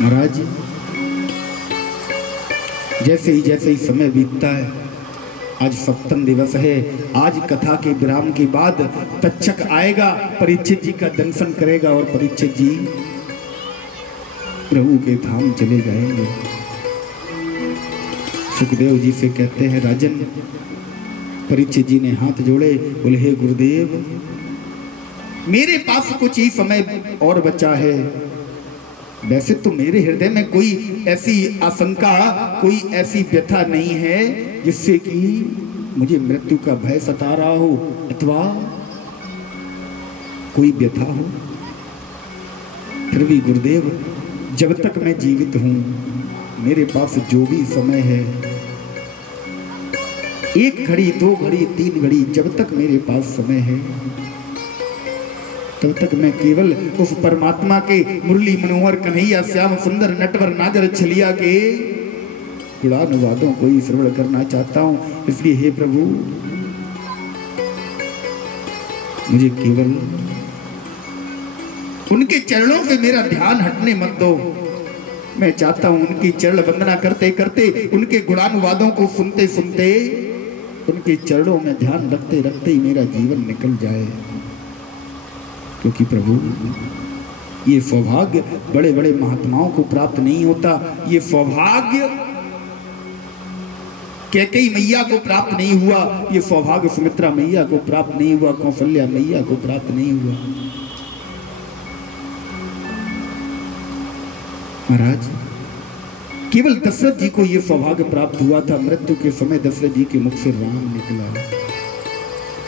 महाराज जैसे ही समय बीतता है, आज सप्तम दिवस है, आज कथा के विराम के बाद तक्षक आएगा, परीक्षित जी का दंशन करेगा और परीक्षित जी प्रभु के धाम चले जाएंगे। सुखदेव जी से कहते हैं, राजन, परीक्षित जी ने हाथ जोड़े, बोले हे गुरुदेव, मेरे पास कुछ ही समय और बचा है। वैसे तो मेरे हृदय में कोई ऐसी आशंका, कोई ऐसी व्यथा नहीं है जिससे कि मुझे मृत्यु का भय सता रहा हो अथवा कोई व्यथा हो। फिर भी गुरुदेव, जब तक मैं जीवित हूं, मेरे पास जो भी समय है, 1 घड़ी 2 घड़ी 3 घड़ी, जब तक मेरे पास समय है तब तक मैं केवल उस परमात्मा के मुरली मनोहर कन्हैया श्याम सुंदर नटवर नागर छलिया के गुणानुवादों को ही श्रवण करना चाहता हूं। इसलिए हे प्रभु, मुझे केवल उनके चरणों से मेरा ध्यान हटने मत दो। मैं चाहता हूं उनकी चरण वंदना करते करते, उनके गुणानुवादों को सुनते सुनते, उनके चरणों में ध्यान रखते रखते ही मेरा जीवन निकल जाए। क्योंकि प्रभु, ये सौभाग्य बड़े बड़े महात्माओं को प्राप्त नहीं होता। ये सौभाग्य कैकेयी मैया को प्राप्त नहीं हुआ, ये सौभाग्य सुमित्रा मैया को प्राप्त नहीं हुआ, कौशल्या मैया को प्राप्त नहीं हुआ। महाराज, केवल दशरथ जी को यह सौभाग्य प्राप्त हुआ था। मृत्यु के समय दशरथ जी के मुख से राम निकला,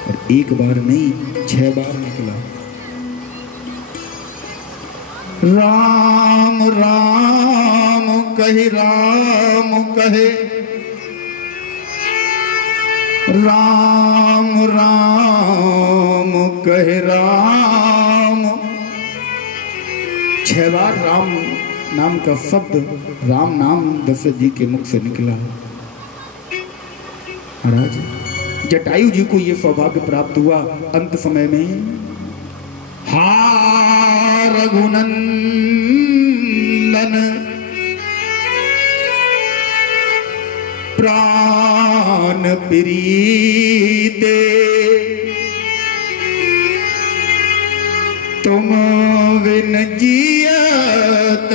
और 1 बार नहीं 6 बार निकला। राम राम कहे, राम कहे, राम राम कहे राम। 6 बार राम नाम का शब्द, राम नाम दशरथ जी के मुख से निकला। महाराज, जटायु जी को यह सौभाग्य प्राप्त हुआ अंत समय में। रघुनंदन प्राण प्रीते, तुम बिन जियत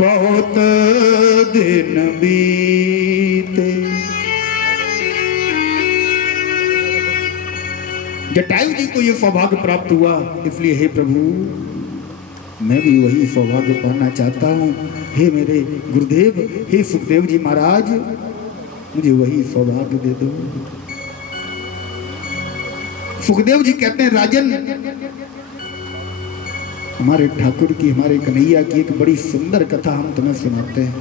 बहुत दिन बीते। जटायु जी को यह सौभाग्य प्राप्त हुआ, इसलिए हे प्रभु, मैं भी वही सौभाग्य पाना चाहता हूँ। हे मेरे गुरुदेव, हे सुखदेव जी महाराज, मुझे वही सौभाग्य दे दो। सुखदेव जी कहते हैं, राजन, हमारे ठाकुर की, हमारे कन्हैया की एक बड़ी सुंदर कथा हम तुम्हें सुनाते हैं।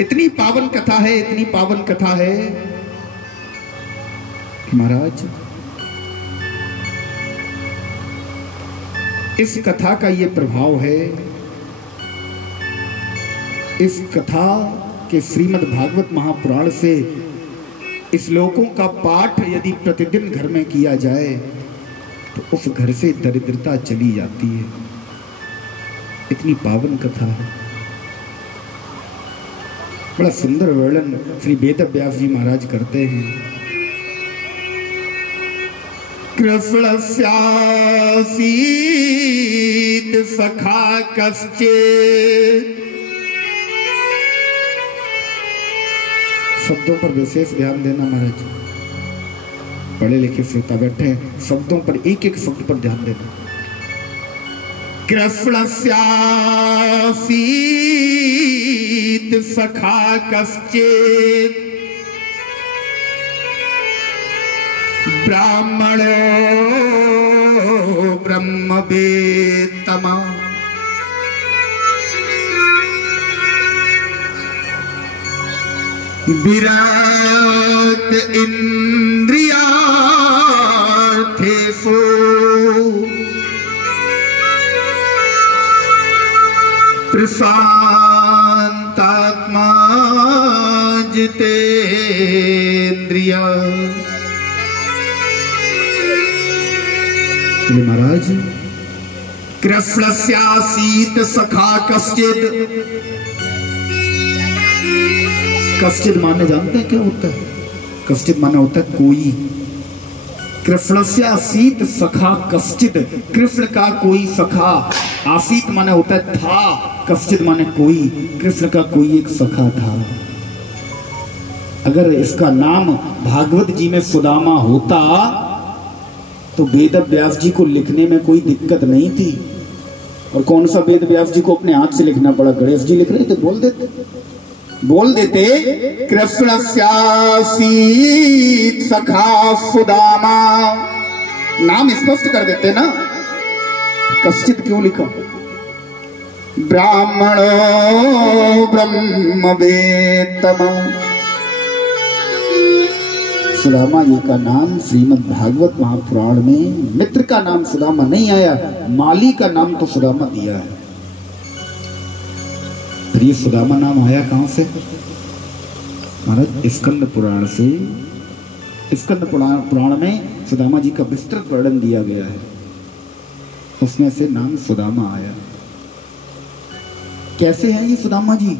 इतनी पावन कथा है, इतनी पावन कथा है महाराज, इस कथा का ये प्रभाव है, इस कथा के श्रीमद् भागवत महापुराण से श्लोकों का पाठ यदि प्रतिदिन घर में किया जाए तो उस घर से दरिद्रता चली जाती है। इतनी पावन कथा है। बड़ा सुंदर वर्णन श्री वेद व्यास जी महाराज करते हैं। कृष्णस्यासीत सखा कश्चित्, शब्दों पर विशेष ध्यान देना महाराज, पढ़े लिखे श्रोता बैठे हैं, शब्दों पर एक एक शब्द पर ध्यान देना। कृष्णस्यासीत सखा कश्चित्, ब्राह्मणो ब्रह्मवेत्तमा, विराट इंद्रियार्थेषु, प्रशांतात्मा जितेन्द्रिय, बोले महाराज कृष्णस्यासीत सखा कश्चिद। कश्चिद माने जानते हैं क्या होता है? कश्चिद माने होता है कोई। कृष्णस्यासीत सखा कश्चिद, कृष्ण का कोई सखा। आसीत माने होता है था, कश्चिद माने कोई। कृष्ण का कोई एक सखा था। अगर इसका नाम भागवत जी में सुदामा होता तो वेद व्यास जी को लिखने में कोई दिक्कत नहीं थी। और कौन सा वेद व्यास जी को अपने हाथ से लिखना पड़ा? गणेश जी लिख रहे थे, बोल देते कृष्णस्यासीत सखा सुदामा, नाम स्पष्ट कर देते ना। कश्चित क्यों लिखा? ब्राह्मणो ब्रह्मवेत्तमा। सुदामा जी का नाम श्रीमद् भागवत महापुराण में मित्र का नाम सुदामा नहीं आया, माली का नाम तो सुदामा दिया है। फिर ये सुदामा नाम आया कहां से? महाराज स्कंद पुराण से। स्कंद पुराण में सुदामा जी का विस्तृत वर्णन दिया गया है, उसमें से नाम सुदामा आया। कैसे है ये सुदामा जी?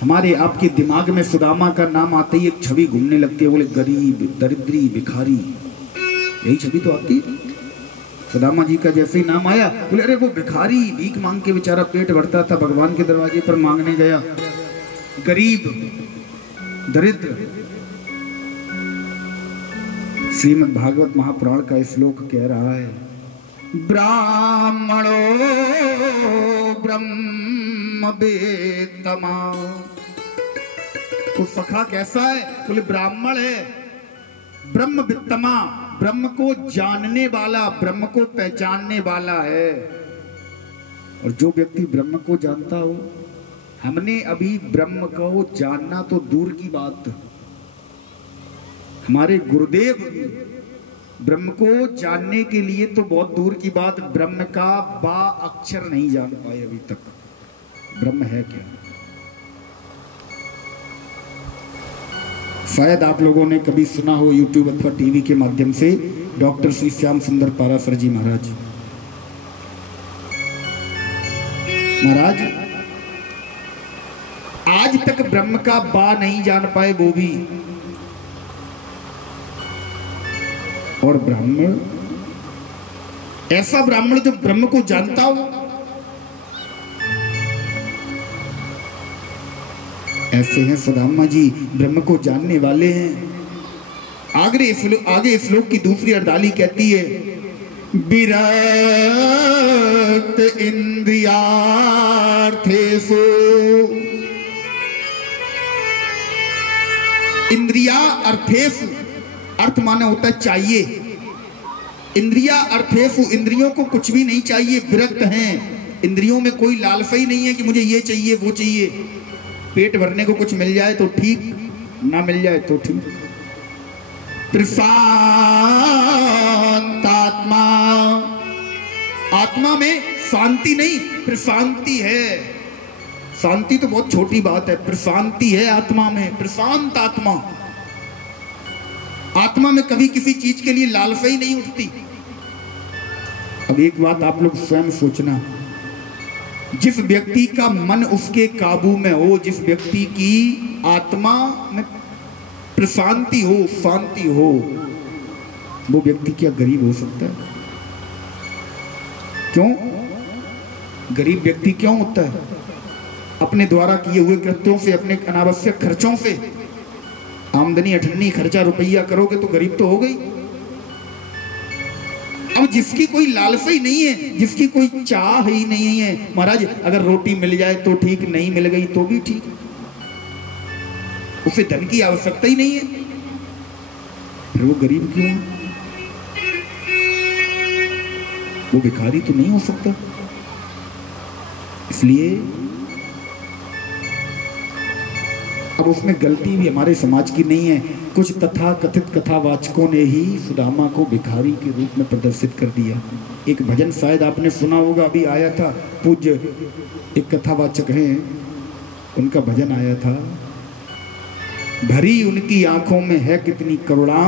हमारे आपके दिमाग में सुदामा का नाम आते ही एक छवि घूमने लगती है, बोले गरीब, दरिद्री, भिखारी, यही छवि तो आती है। सुदामा जी का जैसे ही नाम आया बोले अरे वो भिखारी, भीख मांग के बेचारा पेट भरता था, भगवान के दरवाजे पर मांगने गया। गरीब, दरिद्र। श्रीमद् भागवत महापुराण का श्लोक कह रहा है ब्राह्मणो ब्रह्मवेत्तमा। तो सखा कैसा है? बोले ब्राह्मण है, ब्रह्मवेत्तमा, ब्रह्म को जानने वाला, ब्रह्म को पहचानने वाला है। और जो व्यक्ति ब्रह्म को जानता हो, हमने अभी ब्रह्म को जानना तो दूर की बात, हमारे गुरुदेव ब्रह्म को जानने के लिए तो बहुत दूर की बात, ब्रह्म का बा अक्षर नहीं जान पाए अभी तक। ब्रह्म है क्या? शायद आप लोगों ने कभी सुना हो यूट्यूब अथवा टीवी के माध्यम से डॉक्टर श्री श्याम सुंदर पारासर जी महाराज। महाराज आज तक ब्रह्म का बा नहीं जान पाए वो भी। और ब्राह्मण, ऐसा ब्राह्मण जो ब्रह्म को जानता हो, ऐसे हैं सुदामा जी, ब्रह्म को जानने वाले हैं। आगे श्लोक की दूसरी अर्धाली कहती है विरक्त इंद्रियार्थेषु। इंद्रिया अर्थेषु, अर्थ माना होता है चाहिए। इंद्रिया अर्थेषु, इंद्रियों को कुछ भी नहीं चाहिए, विरक्त हैं। इंद्रियों में कोई लालसा ही नहीं है कि मुझे ये चाहिए वो चाहिए। पेट भरने को कुछ मिल जाए तो ठीक, ना मिल जाए तो ठीक। प्रशांतात्मा, आत्मा में शांति नहीं, प्रशांति है। शांति तो बहुत छोटी बात है, प्रशांति है आत्मा में, प्रशांत आत्मा। आत्मा में कभी किसी चीज के लिए लालसा ही नहीं उठती। अब एक बात आप लोग स्वयं सोचना, जिस व्यक्ति का मन उसके काबू में हो, जिस व्यक्ति की आत्मा में प्रशांति हो, शांति हो, वो व्यक्ति क्या गरीब हो सकता है? क्यों? गरीब व्यक्ति क्यों होता है? अपने द्वारा किए हुए कृत्यों से, अपने अनावश्यक खर्चों से। आमदनी अठन्नी खर्चा रुपया करोगे तो गरीब तो हो गई। अब जिसकी कोई लालसा ही नहीं है, जिसकी कोई चाह ही नहीं है, महाराज अगर रोटी मिल जाए तो ठीक, नहीं मिल गई तो भी ठीक, उसे धन की आवश्यकता ही नहीं है, फिर वो गरीब क्यों है? वो भिखारी तो नहीं हो सकता। इसलिए अब उसमें गलती भी हमारे समाज की नहीं है। कुछ तथा कथित कथावाचकों ने ही सुदामा को भिखारी के रूप में प्रदर्शित कर दिया। एक भजन शायद आपने सुना होगा, अभी आया था, पूज्य एक कथावाचक हैं, उनका भजन आया था, भरी उनकी आंखों में है कितनी करुणा,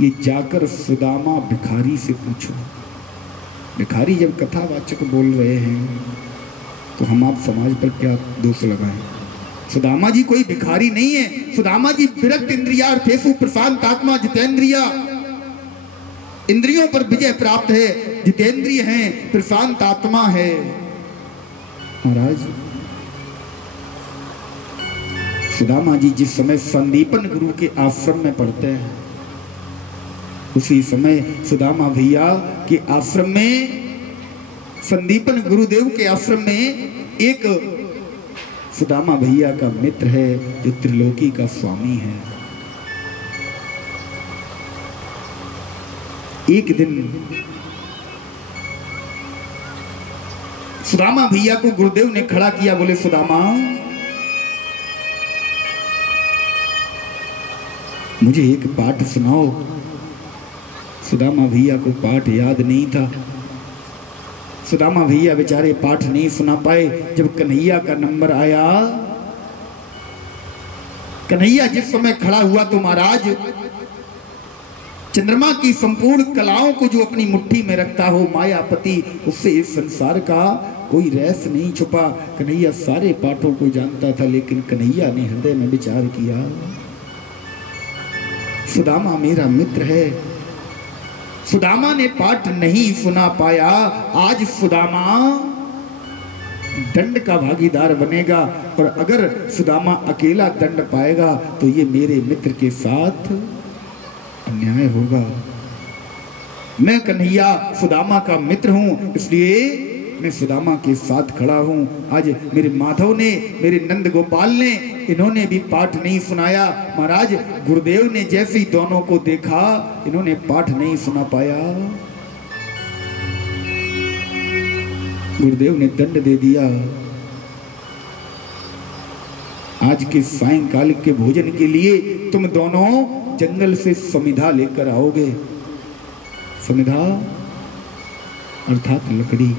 ये जाकर सुदामा भिखारी से पूछो। भिखारी जब कथावाचक बोल रहे हैं तो हम आप समाज पर क्या दोष लगाएं? सुदामा जी कोई भिखारी नहीं है। सुदामा जी विरक्त इंद्रियार्थेषु प्रशांत आत्मा जितेंद्रिया, इंद्रियों पर विजय प्राप्त है, जितेंद्रिय हैं, प्रशांत आत्मा है। महाराज सुदामा जी जिस समय संदीपन गुरु के आश्रम में पढ़ते हैं, उसी समय सुदामा भैया के आश्रम में, संदीपन गुरुदेव के आश्रम में एक सुदामा भैया का मित्र है जो त्रिलोकी का स्वामी है। एक दिन सुदामा भैया को गुरुदेव ने खड़ा किया, बोले सुदामा मुझे एक पाठ सुनाओ। सुदामा भैया को पाठ याद नहीं था। सुदामा भैया बेचारे पाठ नहीं सुना पाए। जब कन्हैया का नंबर आया, कन्हैया जिस समय खड़ा हुआ तो महाराज चंद्रमा की संपूर्ण कलाओं को जो अपनी मुट्ठी में रखता हो मायापति, उससे इस संसार का कोई रहस्य नहीं छुपा। कन्हैया सारे पाठों को जानता था, लेकिन कन्हैया ने हृदय में विचार किया, सुदामा मेरा मित्र है, सुदामा ने पाठ नहीं सुना पाया, आज सुदामा दंड का भागीदार बनेगा, और अगर सुदामा अकेला दंड पाएगा तो ये मेरे मित्र के साथ अन्याय होगा। मैं कन्हैया सुदामा का मित्र हूं, इसलिए मैं सुदामा के साथ खड़ा हूं। आज मेरे माधव ने, मेरे नंद गोपाल ने, इन्होंने भी पाठ नहीं सुनाया। महाराज गुरुदेव ने जैसे ही दोनों को देखा, इन्होंने पाठ नहीं सुना पाया, गुरुदेव ने दंड दे दिया। आज के सायंकाल के भोजन के लिए तुम दोनों जंगल से समिधा लेकर आओगे। समिधा अर्थात लकड़ी।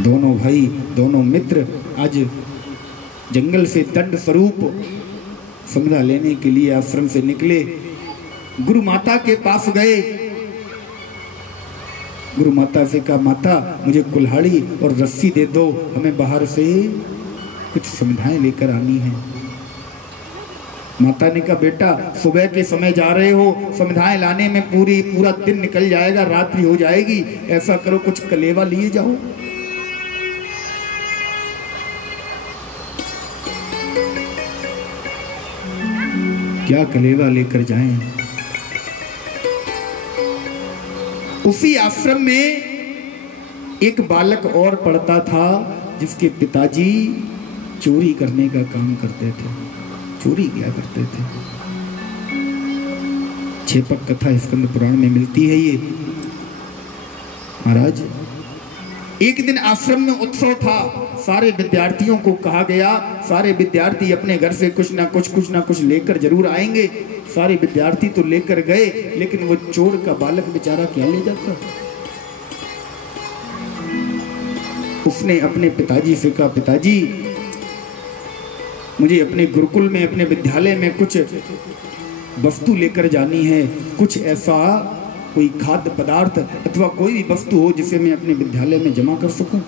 दोनों भाई, दोनों मित्र आज जंगल से दंड स्वरूप समिधा लेने के लिए आश्रम से निकले। गुरु माता के पास गए। गुरु माता से कहा, माता मुझे कुल्हाड़ी और रस्सी दे दो, हमें बाहर से कुछ समिधाएं लेकर आनी है। माता ने कहा, बेटा सुबह के समय जा रहे हो, समिधाएं लाने में पूरा दिन निकल जाएगा, रात्रि हो जाएगी। ऐसा करो कुछ कलेवा लिए जाओ। क्या कलेवा लेकर जाएं? उसी आश्रम में एक बालक और पढ़ता था, जिसके पिताजी चोरी करने का काम करते थे, चोरी किया करते थे। छेपक कथा स्कंद पुराण में मिलती है ये। महाराज एक दिन आश्रम में उत्सव था, सारे विद्यार्थियों को कहा गया, सारे विद्यार्थी अपने घर से कुछ ना कुछ लेकर जरूर आएंगे। सारे विद्यार्थी तो लेकर गए, लेकिन वो चोर का बालक बेचारा क्या ले जाता। उसने अपने पिताजी से कहा, पिताजी मुझे अपने गुरुकुल में, अपने विद्यालय में कुछ वस्तु लेकर जानी है, कुछ ऐसा कोई खाद्य पदार्थ अथवा कोई भी वस्तु हो जिसे मैं अपने विद्यालय में जमा कर सकूं।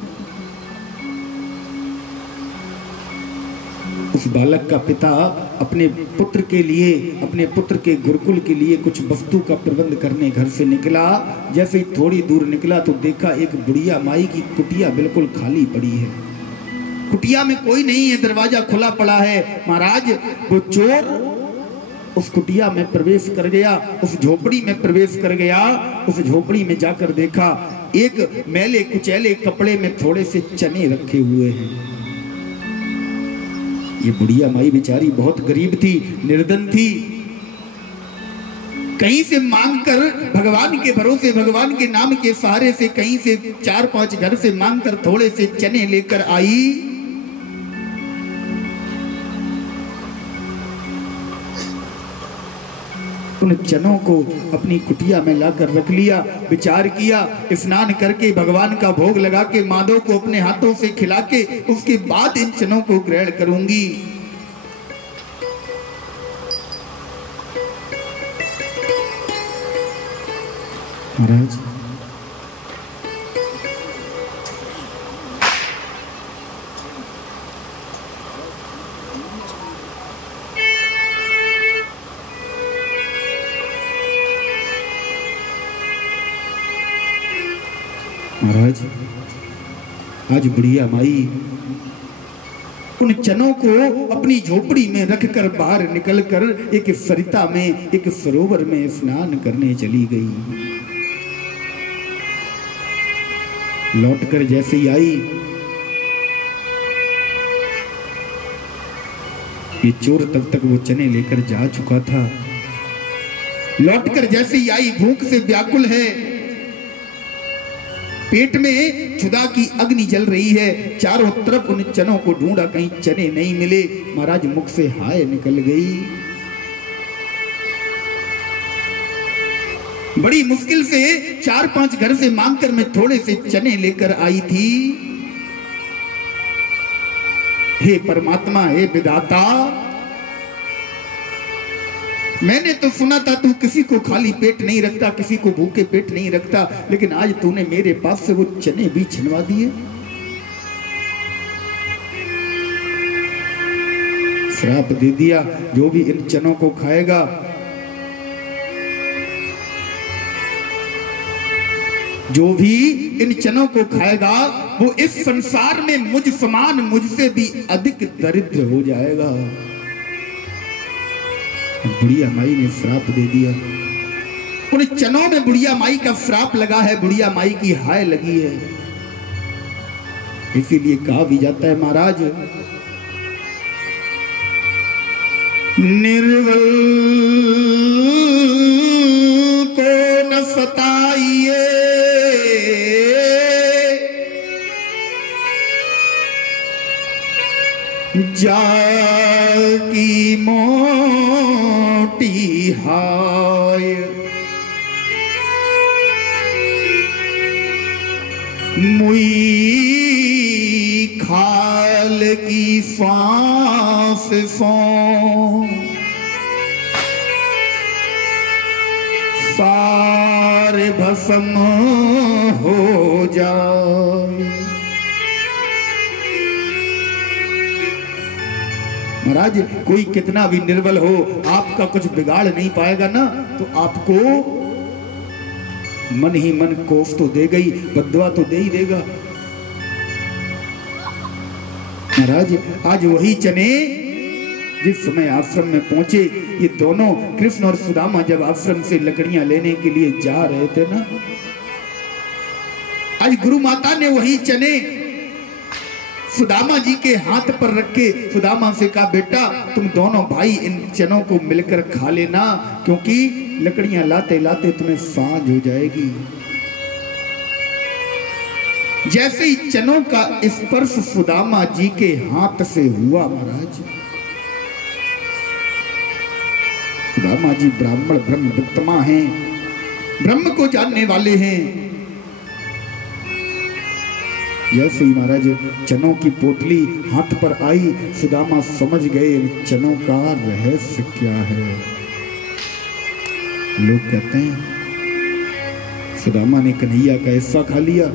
उस बालक का पिता अपने पुत्र के लिए, अपने पुत्र के गुरुकुल के लिए कुछ वस्तु का प्रबंध करने घर से निकला। जैसे ही थोड़ी दूर निकला तो देखा एक बुढ़िया माई की कुटिया बिल्कुल खाली पड़ी है। कुटिया में कोई नहीं है, दरवाजा खुला पड़ा है। महाराज वो चोर उस कुटिया में प्रवेश कर गया, उस झोपड़ी में प्रवेश कर गया। उस झोपड़ी में जाकर देखा एक मैले कुचैले कपड़े में थोड़े से चने रखे हुए हैं। ये बुढ़िया माई बेचारी बहुत गरीब थी, निर्धन थी। कहीं से मांगकर, भगवान के भरोसे, भगवान के नाम के सहारे से कहीं से 4-5 घर से मांगकर थोड़े से चने लेकर आई। उन चनों को अपनी कुटिया में लाकर रख लिया। विचार किया, स्नान करके भगवान का भोग लगा के माधव को अपने हाथों से खिला के उसके बाद इन चनों को ग्रहण करूंगी। महाराज महाराज आज बुढ़िया माई उन चनों को अपनी झोपड़ी में रखकर बाहर निकलकर एक सरिता में, एक सरोवर में स्नान करने चली गई। लौटकर जैसे ही आई, ये चोर तब तक वो चने लेकर जा चुका था। लौटकर जैसे ही आई, भूख से व्याकुल है, पेट में क्षुधा की अग्नि जल रही है, चारों तरफ उन चनों को ढूंढा, कहीं चने नहीं मिले। महाराज मुख से हाय निकल गई। बड़ी मुश्किल से 4-5 घर से मांगकर मैं थोड़े से चने लेकर आई थी। हे परमात्मा, हे विधाता, मैंने तो सुना था तू किसी को खाली पेट नहीं रखता, किसी को भूखे पेट नहीं रखता, लेकिन आज तूने मेरे पास से वो चने भी छिनवा दिए। श्राप दे दिया, जो भी इन चनों को खाएगा जो भी इन चनों को खाएगा वो इस संसार में मुझ समान, मुझसे भी अधिक दरिद्र हो जाएगा। बुढ़िया माई ने श्राप दे दिया। उन चनों में बुढ़िया माई का श्राप लगा है, बुढ़िया माई की हाय लगी है। इसीलिए कहा भी जाता है महाराज, निर्बल को न सताइए, जाकी मोटी हाय, मुई खाल की सांस सो, सारे भस्म हो जाए। महाराज कोई कितना भी निर्बल हो, आपका कुछ बिगाड़ नहीं पाएगा ना, तो आपको मन ही मन कोफ तो देगा ही, बद्दुआ तो दे ही देगा। महाराज आज वही चने जिस समय आश्रम में पहुंचे, ये दोनों कृष्ण और सुदामा जब आश्रम से लकड़ियां लेने के लिए जा रहे थे ना, आज गुरु माता ने वही चने सुदामा जी के हाथ पर रख के सुदामा से कहा, बेटा तुम दोनों भाई इन चनों को मिलकर खा लेना, क्योंकि लकड़ियां लाते लाते तुम्हें सांझ हो जाएगी। जैसे ही चनों का स्पर्श सुदामा जी के हाथ से हुआ, महाराज सुदामा जी ब्राह्मण ब्रह्म वित्तमा हैं, ब्रह्म को जानने वाले हैं। जैसे ही महाराज चनों की पोटली हाथ पर आई, सुदामा समझ गए इन चनों का रहस्य क्या है। लोग कहते हैं सुदामा ने कन्हैया का हिस्सा खा लिया।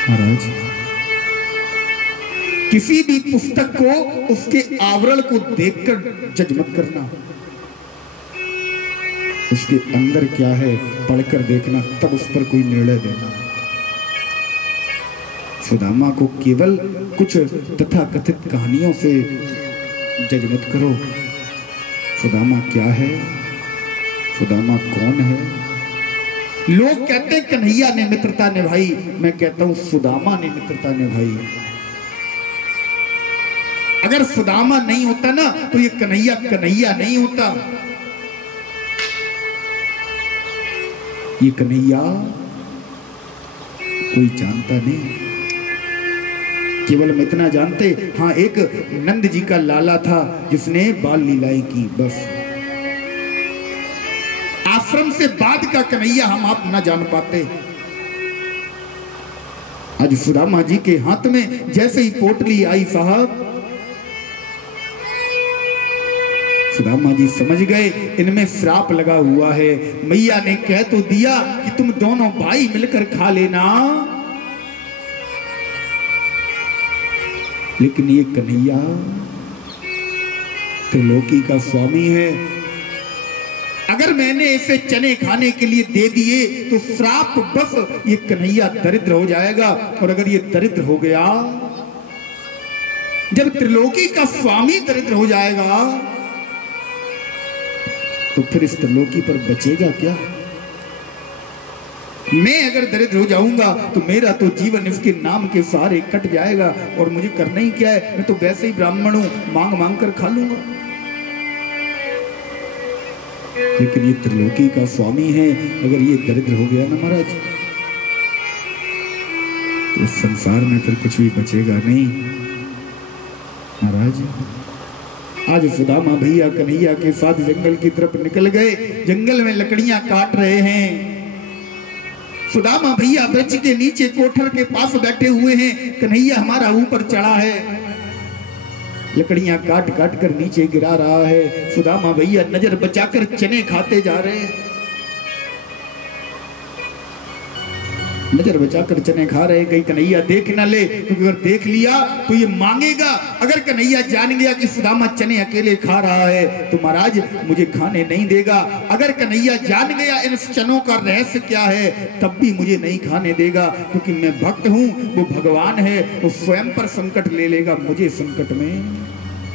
महाराज किसी भी पुस्तक को उसके आवरण को देखकर जज मत करना, उसके अंदर क्या है पढ़कर देखना, तब उस पर कोई निर्णय देना। सुदामा को केवल कुछ तथाकथित कहानियों से जज मत करो। सुदामा क्या है, सुदामा कौन है। लोग कहते हैं कन्हैया ने मित्रता निभाई, मैं कहता हूं सुदामा ने मित्रता निभाई। अगर सुदामा नहीं होता ना, तो ये कन्हैया कन्हैया नहीं होता। ये कन्हैया कोई जानता नहीं, केवल हम इतना जानते, हाँ एक नंद जी का लाला था जिसने बाल लीलाएं की, बस। आश्रम से बाद का कन्हैया हम आप ना जान पाते। आज सुदामा जी के हाथ में जैसे ही पोटली आई साहब, सुदामा जी समझ गए इनमें श्राप लगा हुआ है। मैया ने कह तो दिया कि तुम दोनों भाई मिलकर खा लेना, लेकिन ये कन्हैया त्रिलोकी का स्वामी है, अगर मैंने इसे चने खाने के लिए दे दिए तो श्राप बस ये कन्हैया दरिद्र हो जाएगा, और अगर ये दरिद्र हो गया, जब त्रिलोकी का स्वामी दरिद्र हो जाएगा तो फिर इस त्रिलोकी पर बचेगा क्या? मैं अगर दरिद्र हो जाऊंगा तो मेरा तो जीवन इसके नाम के सहारे कट जाएगा, और मुझे करना ही क्या है, मैं तो वैसे ही ब्राह्मण हूं, मांग मांग कर खा लूंगा। लेकिन ये त्रिलोकी का स्वामी है, अगर ये दरिद्र हो गया ना महाराज, तो इस संसार में फिर कुछ भी बचेगा नहीं। महाराज आज सुदामा भैया कन्हैया के साथ जंगल की तरफ निकल गए, जंगल में लकड़ियां काट रहे हैं। सुदामा भैया वृक्ष के नीचे कोठर के पास बैठे हुए हैं, कन्हैया हमारा ऊपर चढ़ा है, लकड़ियां काट काट कर नीचे गिरा रहा है। सुदामा भैया नजर बचाकर चने खाते जा रहे हैं, नजर बचाकर चने खा रहे, कहीं कन्हैया देख ना ले, क्योंकि अगर देख लिया तो ये मांगेगा। अगर कन्हैया जान गया कि सुदामा चने अकेले खा रहा है तो महाराज मुझे खाने नहीं देगा। अगर कन्हैया जान गया इन चनों का रहस्य क्या है, तब भी मुझे नहीं खाने देगा, क्योंकि मैं भक्त हूं, वो भगवान है, वो स्वयं पर संकट ले लेगा, मुझे संकट में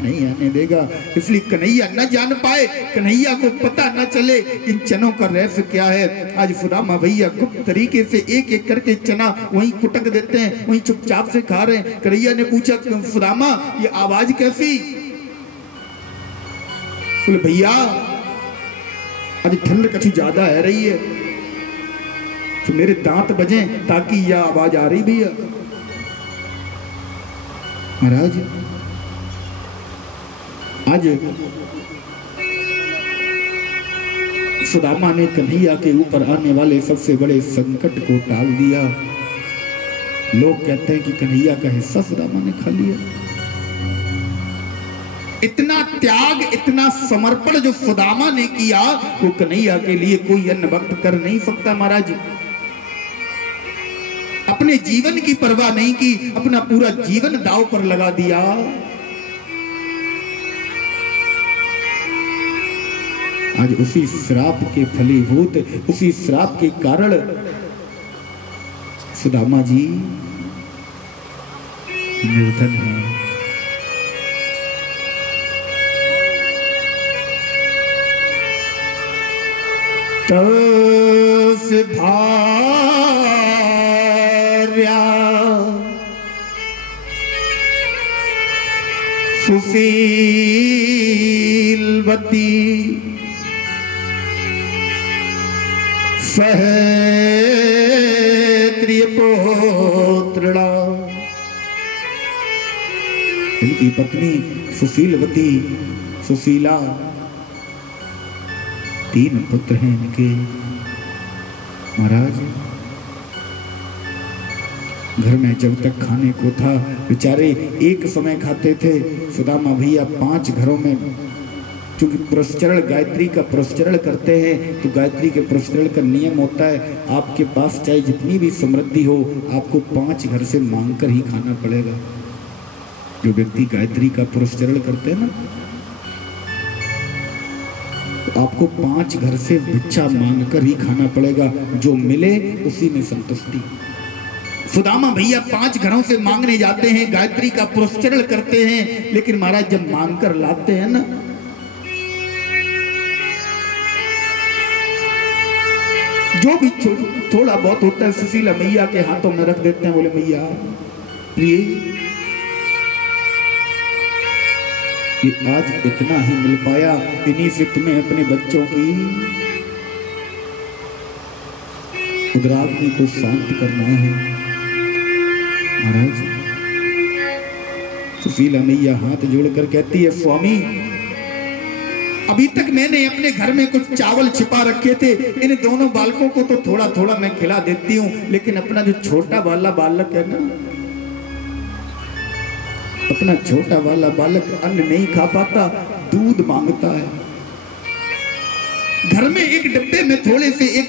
नहीं आने देगा। इसलिए कन्हैया न जान पाए, कन्हैया को पता न चले इन चनों का रहस्य क्या है। आज सुदामा भैया गुप्त तरीके से एक एक करके चना वहीं कुटक देते हैं, वहीं चुपचाप से खा रहे हैं। कन्हैया ने पूछा सुदामा ये आवाज कैसी? बोले भैया आज ठंड कछु ज्यादा है रही है, तो मेरे दांत बजे ताकि यह आवाज आ रही भैया। महाराज आज सुदामा ने कन्हैया के ऊपर आने वाले सबसे बड़े संकट को टाल दिया। लोग कहते हैं कि कन्हैया का हिस्सा सुदामा ने खा लिया। इतना त्याग, इतना समर्पण जो सुदामा ने किया, वो कन्हैया के लिए कोई अन्य भक्त कर नहीं सकता। महाराज अपने जीवन की परवाह नहीं की, अपना पूरा जीवन दांव पर लगा दिया। आज उसी श्राप के फलीभूत, उसी श्राप के कारण सुदामा जी निर्धन हैं। तस भार्या सुशीलवती सहत्रिय पुत्रणा, इनकी पत्नी सुशीलवती, सुशीला, 3 पुत्र हैं इनके। महाराज घर में जब तक खाने को था, बेचारे एक समय खाते थे। सुदामा भैया 5 घरों में, क्योंकि पुरस्चरण गायत्री का पुरस्चरण करते हैं, तो गायत्री के पुरस्चरण का नियम होता है, आपके पास चाहे जितनी भी समृद्धि हो, आपको 5 घर से मांगकर ही खाना पड़ेगा। जो व्यक्ति गायत्री का पुरस्चरण करते हैं ना, तो आपको 5 घर से भिक्षा मांगकर ही खाना पड़ेगा, जो मिले उसी में संतुष्टि। सुदामा भैया 5 घरों से मांगने जाते हैं, गायत्री का पुरस्चरण करते हैं, लेकिन महाराज जब मांगकर लाते हैं ना, जो भी थोड़ा बहुत होता है सुशीला मैया के हाथों में रख देते हैं। बोले मैया प्रिय, ये आज इतना ही मिल पाया, इन्हीं से तुम्हें अपने बच्चों की उद्राग्नि को शांत करना है। महाराज सुशीला मैया हाथ जोड़कर कहती है, स्वामी अभी तक मैंने अपने घर में कुछ चावल छिपा रखे थे, इन दोनों बालकों को तो थोड़ा थोड़ा मैं खिला देती हूँ, लेकिन अपना जो छोटा वाला बालक है ना, अपना छोटा वाला बालक अन्न नहीं खा पाता। दूध मांगता है। घर में एक डिब्बे में थोड़े से एक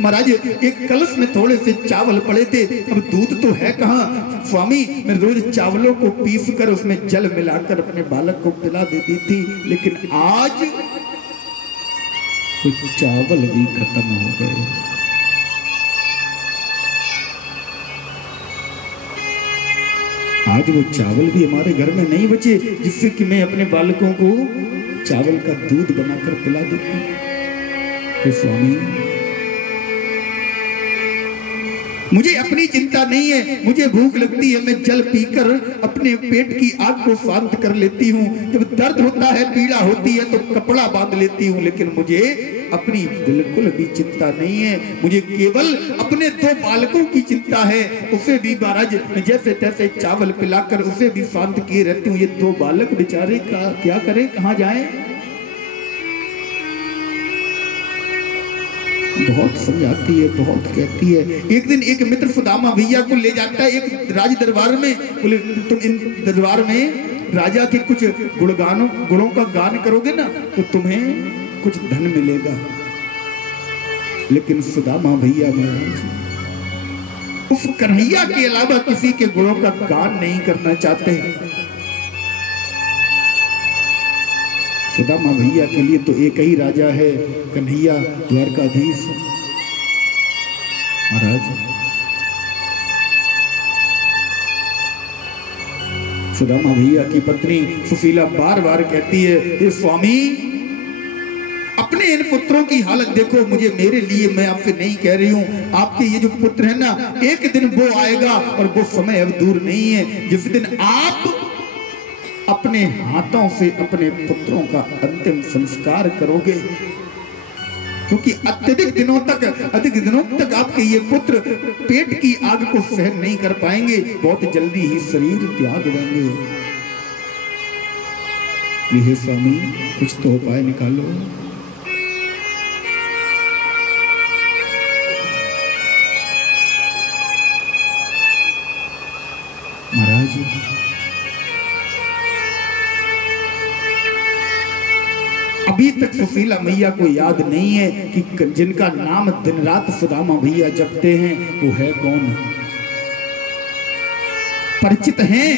महाराज एक कलश में थोड़े से चावल पड़े थे, अब दूध तो है कहाँ। स्वामी मैं रोज चावलों को पीस कर उसमें जल मिलाकर अपने बालक को पिला देती थी, लेकिन आज तो चावल भी खत्म हो गए। आज वो चावल भी हमारे घर में नहीं बचे जिससे कि मैं अपने बालकों को चावल का दूध बनाकर पिला देती। तो स्वामी मुझे अपनी चिंता नहीं है, मुझे भूख लगती है, मैं जल पीकर अपने पेट की आग को शांत कर लेती हूँ। जब दर्द होता है, पीड़ा होती है तो कपड़ा बांध लेती हूँ, लेकिन मुझे अपनी बिल्कुल भी चिंता नहीं है। मुझे केवल अपने 2 बालकों की चिंता है। उसे भी महाराज जैसे तैसे चावल पिलाकर उसे भी शांत किए रहती हूँ। ये 2 बालक बेचारे का क्या करें, कहाँ जाएं? बहुत समझाती है, बहुत कहती है। एक दिन एक मित्र सुदामा भैया को ले जाता है एक राज दरबार में, बोले तुम इन दरबार में राजा के कुछ गुणों का गान करोगे ना तो तुम्हें कुछ धन मिलेगा। लेकिन सुदामा भैया महाराज उस कन्हैया के अलावा किसी के गुणों का गान नहीं करना चाहते। सुदामा भैया के लिए तो एक ही राजा है, कन्हैया द्वारकाधीश महाराज। सुदामा भैया की पत्नी सुशीला बार बार कहती है, ये स्वामी अपने इन पुत्रों की हालत देखो। मुझे मेरे लिए, मैं आपसे नहीं कह रही हूँ, आपके ये जो पुत्र है ना, एक दिन वो आएगा और वो समय अब दूर नहीं है जिस दिन आप अपने हाथों से अपने पुत्रों का अंतिम संस्कार करोगे, क्योंकि अधिक दिनों तक आपके ये पुत्र पेट की आग को सहन नहीं कर पाएंगे, बहुत जल्दी ही शरीर त्याग देंगे। हे स्वामी कुछ तो उपाय निकालो। महाराज अभी तक सुशीला मैया को याद नहीं है कि जिनका नाम दिन रात सुदामा भैया जपते हैं वो है कौन। परिचित हैं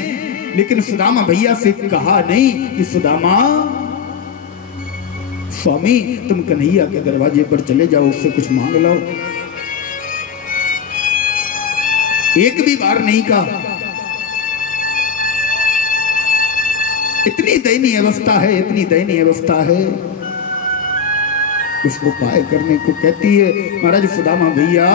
लेकिन सुदामा भैया से कहा नहीं कि सुदामा स्वामी तुम कन्हैया के दरवाजे पर चले जाओ, उससे कुछ मांग लो। एक भी बार नहीं कहा। इतनी दयनीय अवस्था है, इतनी दयनीय अवस्था है। इसको उपाय करने को कहती है। महाराज सुदामा भैया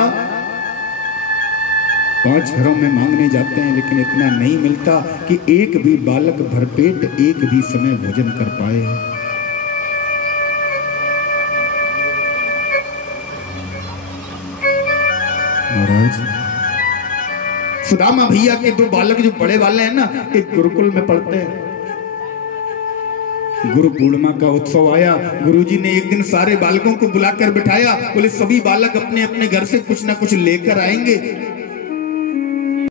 5 घरों में मांगने जाते हैं, लेकिन इतना नहीं मिलता कि एक भी बालक भरपेट एक भी समय भोजन कर पाए। महाराज सुदामा भैया के 2 बालक जो बड़े वाले हैं ना, एक गुरुकुल में पढ़ते हैं। गुरु पूर्णिमा का उत्सव आया, गुरुजी ने एक दिन सारे बालकों को बुलाकर बिठाया, बोले सभी बालक अपने अपने घर से कुछ ना कुछ लेकर आएंगे।